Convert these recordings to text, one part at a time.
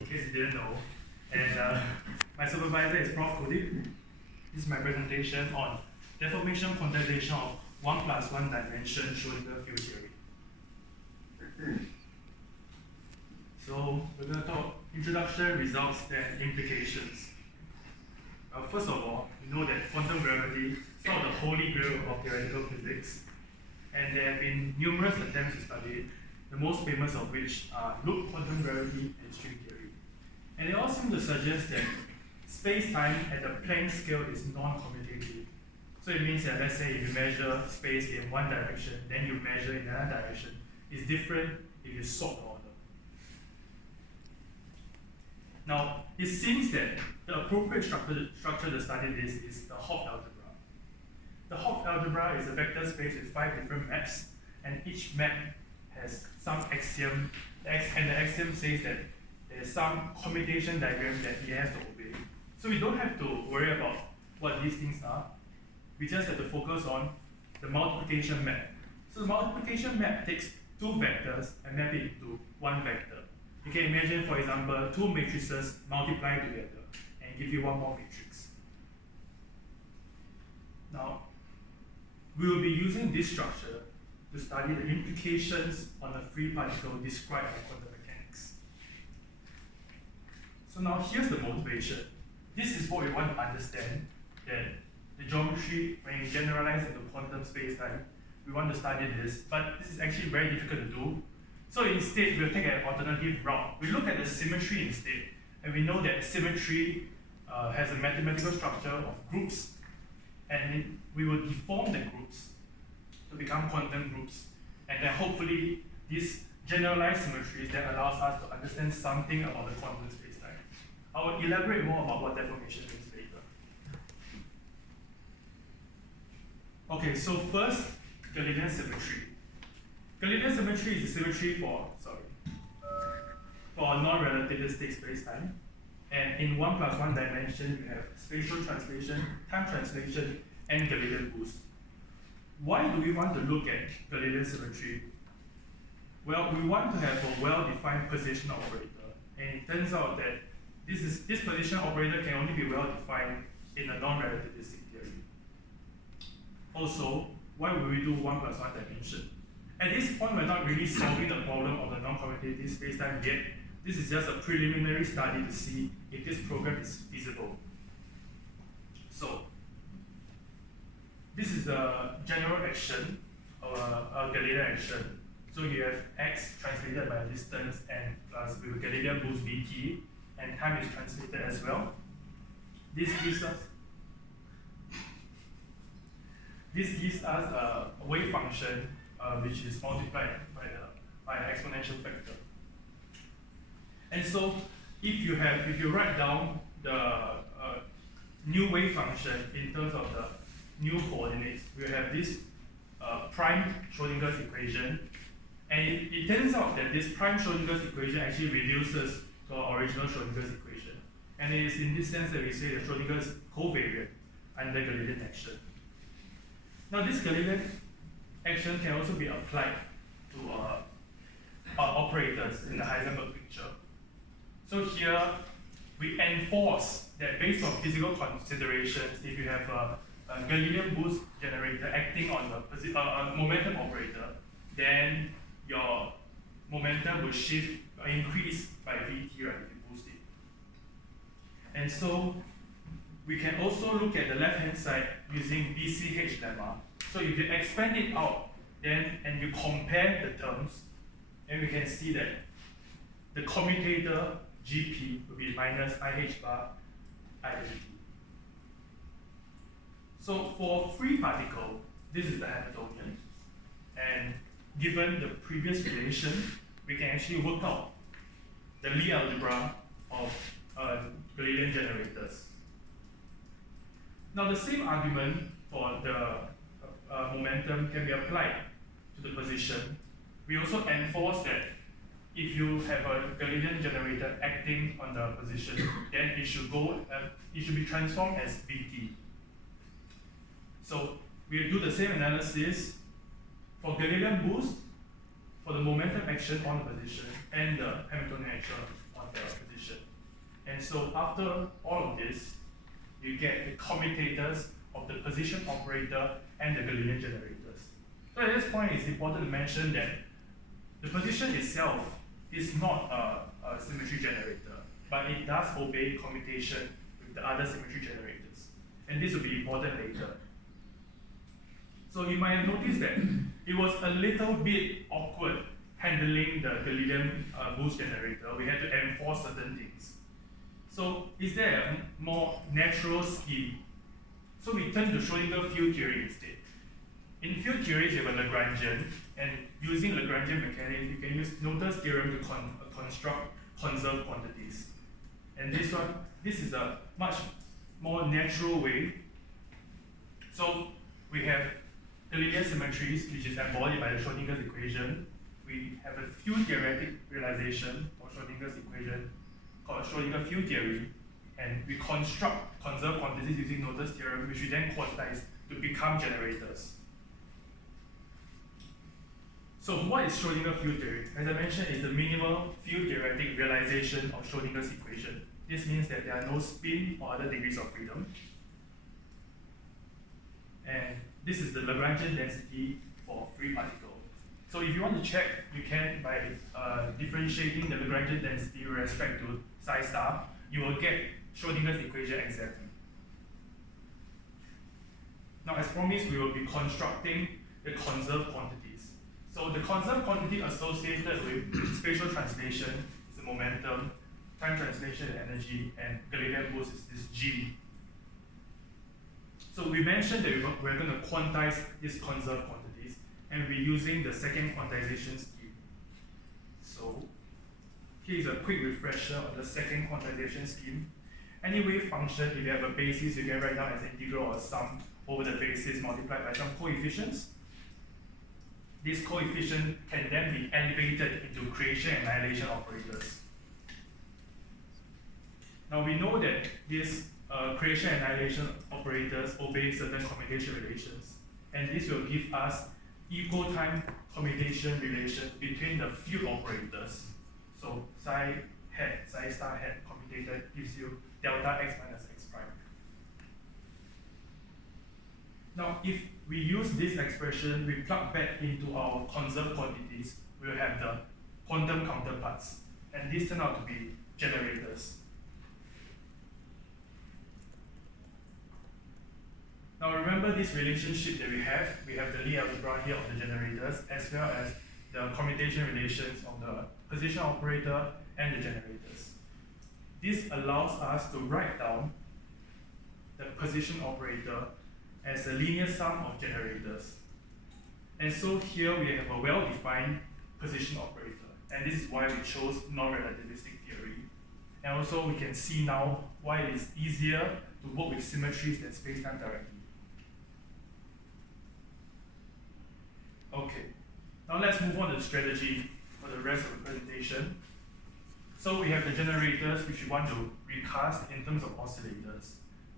In case you didn't know. And my supervisor is Prof. Kodik. This is my presentation on deformation quantization of 1+1 dimension Schrodinger field theory. So we're going to talk introduction, results, then implications. First of all, we know that quantum gravity is sort of the holy grail of theoretical physics, and there have been numerous attempts to study it, the most famous of which are loop quantum gravity and string theory. And they all seem to suggest that space-time at the Planck scale is non-commutative. So it means that, let's say, if you measure space in one direction, then you measure in another direction, it's different if you swap the order. Now, it seems that the appropriate structure to study this is the Hopf algebra. The Hopf algebra is a vector space with 5 different maps, and each map has some axiom, and the axiom says that there's some commutation diagram that it has to obey. So we don't have to worry about what these things are. We just have to focus on the multiplication map. So the multiplication map takes two vectors and map it into one vector. You can imagine, for example, two matrices multiply together and give you one more matrix. Now, we will be using this structure to study the implications on a free particle described by quantum mechanics. So now here's the motivation. This is what we want to understand, that the geometry, when you generalize into quantum space-time, we want to study this, but this is actually very difficult to do. So instead, we'll take an alternative route. We look at the symmetry instead, and we know that symmetry has a mathematical structure of groups, and we will deform the groups to become quantum groups. And then hopefully, this generalized symmetry that allows us to understand something about the quantum spacetime. I will elaborate more about what deformation means later. Okay, so first, Galilean symmetry. Galilean symmetry is the symmetry for a non-relativistic spacetime. And in 1+1 dimension, you have spatial translation, time translation, and Galilean boost. Why do we want to look at Galilean symmetry? Well, we want to have a well-defined position operator. And it turns out that this position operator can only be well-defined in a non-relativistic theory. Also, why would we do 1+1 dimension? At this point, we're not really solving the problem of the non-commutative spacetime yet. This is just a preliminary study to see if this program is feasible. So, this is the general action of a Galilean action. So you have x translated by distance and plus with a Galilean boost vt, and time is translated as well. This gives us a wave function which is multiplied by an exponential factor. And so, if you write down the new wave function in terms of the new coordinates, we have this prime Schrodinger's equation, and it turns out that this prime Schrodinger's equation actually reduces to our original Schrodinger's equation, and it is in this sense that we say that Schrodinger's covariant under Galilean action. Now, this Galilean action can also be applied to operators in the Heisenberg picture. So here, we enforce that based on physical considerations, if you have a Galilean boost generator acting on a momentum operator, then your momentum will increase by Vt, right, if you boost it. And so, we can also look at the left-hand side using BCH lemma. So if you expand it out, and you compare the terms, then we can see that the commutator Gp will be minus IH bar IDT. So for free particle, this is the Hamiltonian. And given the previous relation, we can actually work out the Lie algebra of Galilean generators. Now the same argument for the momentum can be applied to the position. We also enforce that if you have a Galilean generator acting on the position, then it should be transformed as Vt. So we do the same analysis for Galilean boost, for the momentum action on the position, and the Hamiltonian action on the position. And so after all of this, you get the commutators of the position operator and the Galilean generators. So at this point, it's important to mention that the position itself is not a symmetry generator, but it does obey commutation with the other symmetry generators. And this will be important later. So you might have noticed that it was a little bit awkward handling the Galilean boost generator. We had to enforce certain things. So is there a more natural scheme? So we turn to Schrodinger field theory instead. In field theories, you have a Lagrangian, and using Lagrangian mechanics, you can use Noether's theorem to construct conserved quantities. And this is a much more natural way. So we have the linear symmetries, which is embodied by the Schrodinger's equation. We have a field theoretic realization of Schrodinger's equation called Schrodinger field theory, and we construct conserved quantities using Noether's theorem, which we then quantize to become generators. So what is Schrodinger field theory? As I mentioned, it's the minimal field theoretic realization of Schrodinger's equation. This means that there are no spin or other degrees of freedom. And this is the Lagrangian density for free particle. So if you want to check, you can by differentiating the Lagrangian density with respect to psi star, you will get Schrodinger's equation exactly. Now, as promised, we will be constructing the conserved quantities. So the conserved quantity associated with spatial translation is the momentum, time translation is energy, and Galilean boost is this G. So we mentioned that we're going to quantize these conserved quantities, and we're using the second quantization scheme. So here's a quick refresher of the second quantization scheme. Any wave function, if you have a basis, you can write down as integral or sum over the basis multiplied by some coefficients. This coefficient can then be elevated into creation and annihilation operators. Now we know that these creation and annihilation operators obey certain commutation relations, and this will give us equal time commutation relation between the field operators. So psi hat, psi star hat commutated gives you delta x minus x prime. Now, if we use this expression, we plug back into our conserved quantities, we'll have the quantum counterparts, and these turn out to be generators. Now remember this relationship that we have the Lie algebra here of the generators, as well as the commutation relations of the position operator and the generators. This allows us to write down the position operator as a linear sum of generators. And so here we have a well-defined position operator, and this is why we chose non-relativistic theory. And also we can see now why it is easier to work with symmetries than space-time directly. Okay, now let's move on to the strategy for the rest of the presentation. So we have the generators, which we want to recast in terms of oscillators.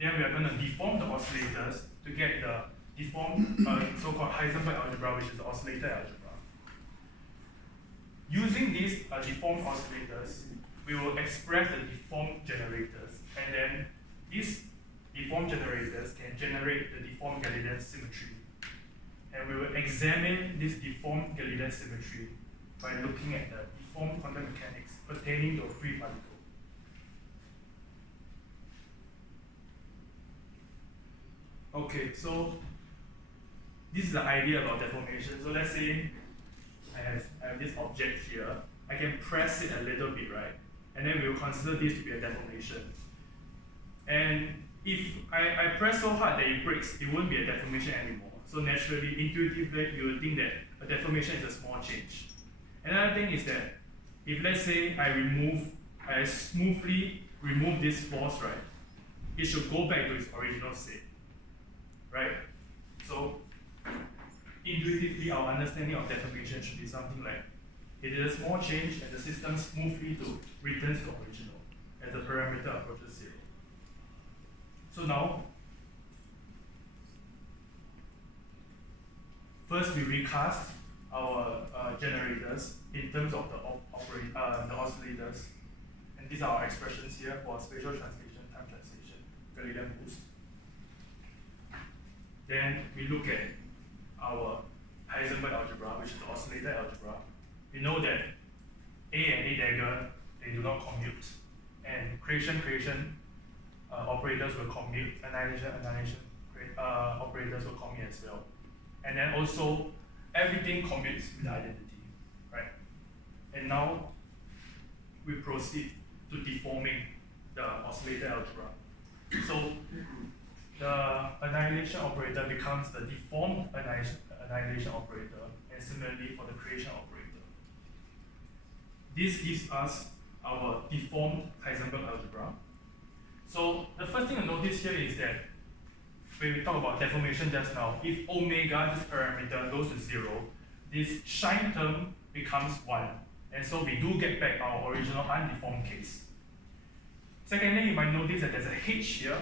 Then we are going to deform the oscillators to get the deformed, so-called Heisenberg algebra, which is the oscillator algebra. Using these deformed oscillators, we will express the deformed generators, and then these deformed generators can generate the deformed Galilean symmetry. And we will examine this deformed Galilean symmetry by looking at the deformed quantum mechanics pertaining to a free particle. Okay, so this is the idea about deformation. So let's say I have this object here. I can press it a little bit, right? And then we will consider this to be a deformation. And if I press so hard that it breaks, it won't be a deformation anymore. So naturally, intuitively, you will think that a deformation is a small change. Another thing is that if let's say I smoothly remove this force, right, it should go back to its original state, right? So intuitively, our understanding of deformation should be something like it is a small change and the system smoothly returns to original as the parameter approaches zero. So now, first we recast our generators in terms of the oscillators, and And these are our expressions here for spatial translation, time translation, Galilean boost. Then we look at our Heisenberg algebra, which is the oscillator algebra. We know that A and A dagger, they do not commute. And creation operators will commute, annihilation operators will commute as well. And then also, everything commutes with identity, right? And now, we proceed to deforming the oscillator algebra. So, the annihilation operator becomes the deformed annihilation operator, and similarly for the creation operator. This gives us our deformed Heisenberg algebra. So the first thing to notice here is that when we talk about deformation just now, if omega, this parameter, goes to 0, this shine term becomes 1. And so we do get back our original undeformed case. Secondly, you might notice that there's a h here.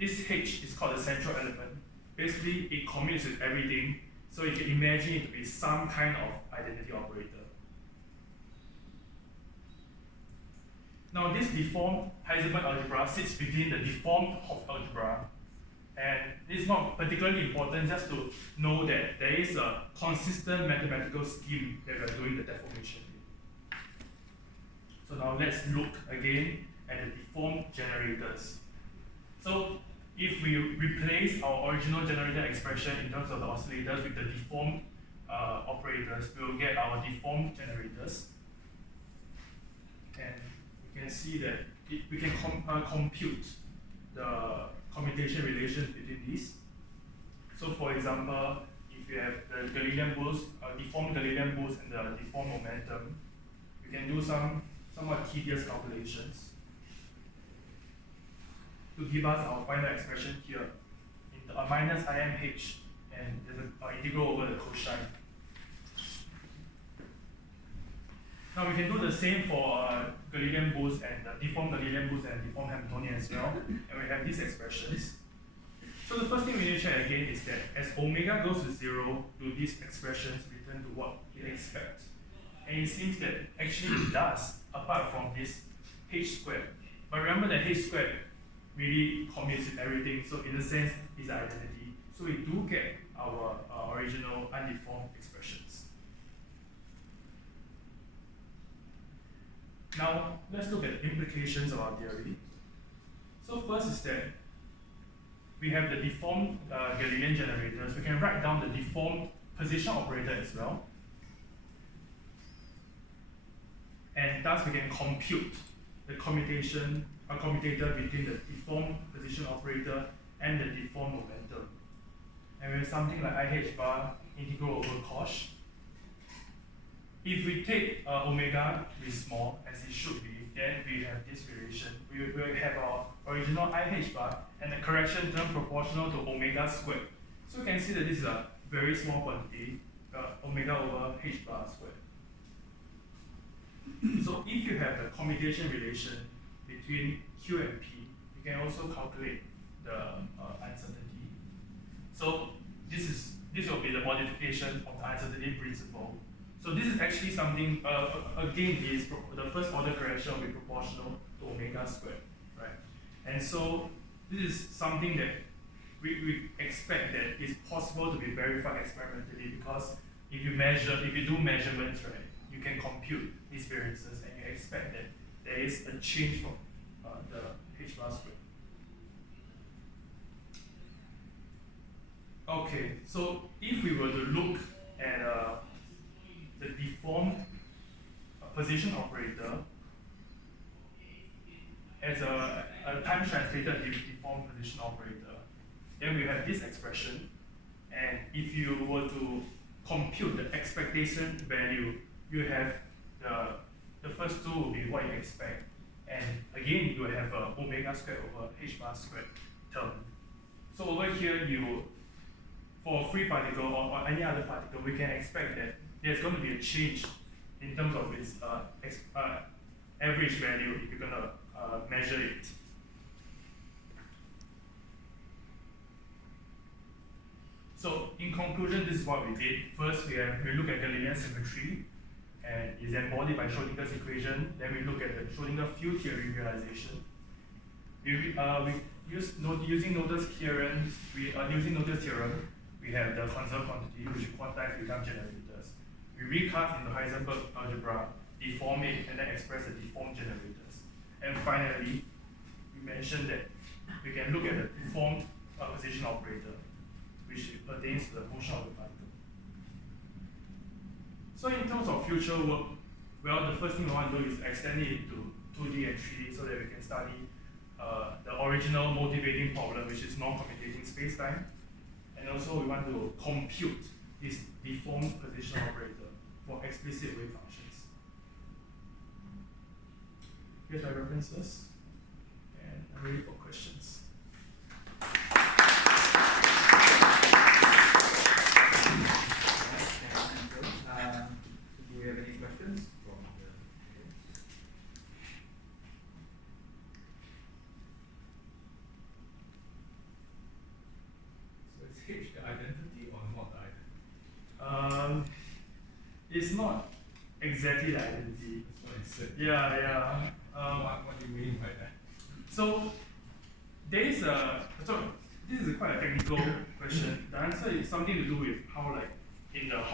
This h is called the central element. Basically, it commutes with everything, so you can imagine it to be some kind of identity operator. Now, this deformed Heisenberg algebra sits within the deformed Hopf algebra, and this is not particularly important, just to know that there is a consistent mathematical scheme that we are doing the deformation in. So now let's look again at the deformed generators. So if we replace our original generator expression in terms of the oscillators with the deformed operators, we will get our deformed generators. And we can see that we can compute the commutation relations between these. So for example, if you have the Galilean boost, deformed Galilean boost and the deformed momentum, we can do some somewhat tedious calculations to give us our final expression here in minus IMH, and there's an integral over the cosine. Now we can do the same for Galilean boost and deformed Galilean boost and deformed Hamiltonian as well, and we have these expressions. So the first thing we need to check again is that as omega goes to 0, do these expressions return to what we expect? And it seems that actually it does, apart from this h squared. But remember that h squared really commutes with everything, so in a sense, it's identity. So we do get our original undeformed expressions. Now, let's look at implications of our theory. So first is that we have the deformed Galilean generators. We can write down the deformed position operator as well. And thus we can compute the commutator between the deformed position operator and the deformed momentum. And we have something like IH bar integral over cos. If we take omega to be small, as it should be, then we have this relation. We will have our original IH bar and the correction term proportional to omega squared. So you can see that this is a very small quantity, omega over h bar squared. So if you have the commutation relation between Q and P, you can also calculate the uncertainty. So this will be the modification of the uncertainty principle. So this is actually something, again, is the first order correction will be proportional to omega squared, right? And so this is something that we expect that is possible to be verified experimentally, because if you do measurements, right, you can compute these variances and you expect that there is a change from the h bar squared. Okay, so if we were to look at the deformed position operator as a time translated deformed position operator, then we have this expression, and if you were to compute the expectation value, you have the first two will be what you expect, and again you have omega squared over h bar squared term. So over here, for a free particle or any other particle, we can expect that there's going to be a change in terms of its average value if you're going to measure it. So in conclusion, this is what we did. First, we look at Galilean symmetry. and is embodied by Schrodinger's equation. Then we look at the Schrodinger field theory realization. Using Noether's theorem, we have the conserved quantity, which quantize become generators. We recast into Hopf algebra, deform it, and then express the deformed generators. And finally, we mentioned that we can look at the deformed position operator, which pertains to the motion of the particle. So in terms of future work, well, the first thing we want to do is extend it into 2D and 3D so that we can study the original motivating problem, which is non-commutating spacetime. And also we want to compute this deformed position operator for explicit wave functions. Here's my references, and I'm ready for questions. Do we have any questions from the So is H the identity or not the identity? It's not exactly the identity. That's what it said. Yeah. What do you mean by that? So this is quite a technical question. The answer is something to do with how, like, in the